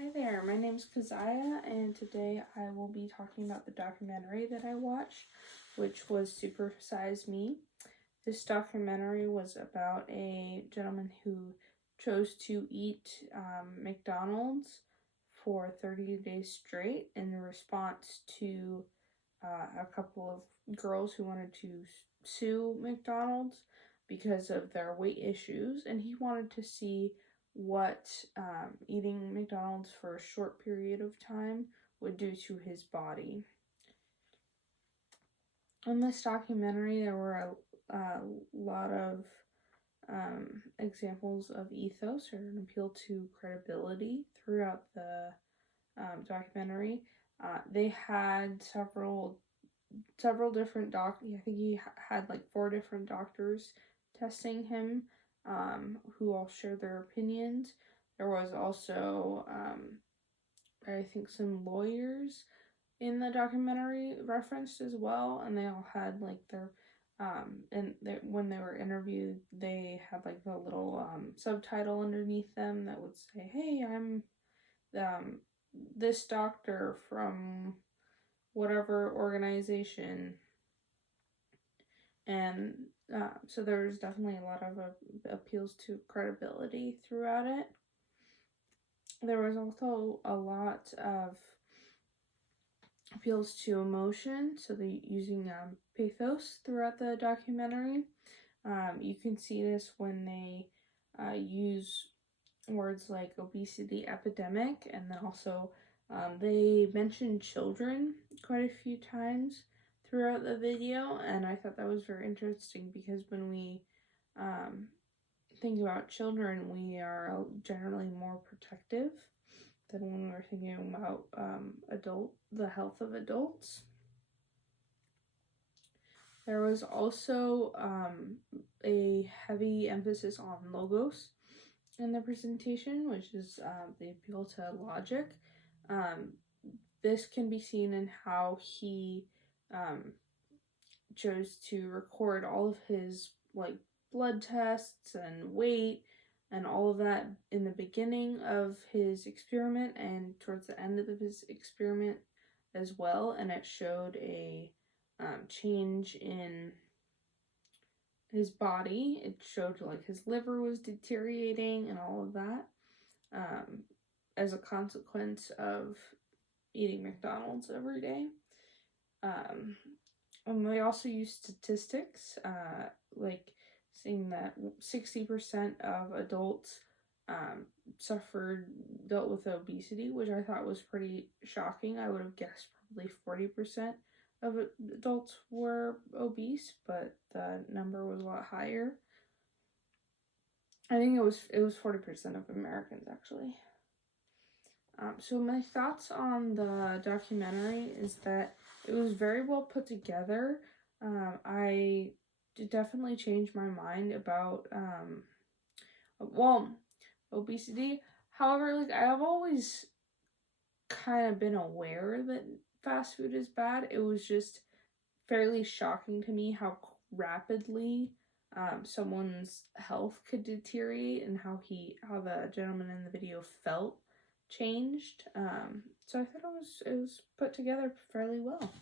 Hi there, my name is Keziah, and today I will be talking about the documentary that I watched, which was Supersize Me. This documentary was about a gentleman who chose to eat McDonald's for 30 days straight in response to a couple of girls who wanted to sue McDonald's because of their weight issues, and he wanted to see what eating McDonald's for a short period of time would do to his body. In this documentary, there were a lot of examples of ethos or an appeal to credibility throughout the documentary. They had several different I think he had like 4 different doctors testing him, who all shared their opinions. There was also, I think, some lawyers in the documentary referenced as well, and they all had like their, when they were interviewed, they had like the little subtitle underneath them that would say, "Hey, I'm this doctor from whatever organization," and so there's definitely a lot of appeals to credibility throughout it. There was also a lot of appeals to emotion, so they're using pathos throughout the documentary. You can see this when they use words like obesity epidemic, and then also they mention children quite a few times throughout the video, and I thought that was very interesting because when we think about children, we are generally more protective than when we're thinking about the health of adults. There was also a heavy emphasis on logos in the presentation, which is the appeal to logic. This can be seen in how he chose to record all of his like blood tests and weight and all of that in the beginning of his experiment and towards the end of his experiment as well, and it showed a change in his body. It showed like his liver was deteriorating and all of that as a consequence of eating McDonald's every day. And they also use statistics, like saying that 60% of adults dealt with obesity, which I thought was pretty shocking. I would have guessed probably 40% of adults were obese, but the number was a lot higher. I think it was 40% of Americans, actually. So my thoughts on the documentary is that it was very well put together. I definitely changed my mind about obesity. However, like I've always kind of been aware that fast food is bad. It was just fairly shocking to me how rapidly someone's health could deteriorate and how the gentleman in the video felt changed. So I thought it was put together fairly well.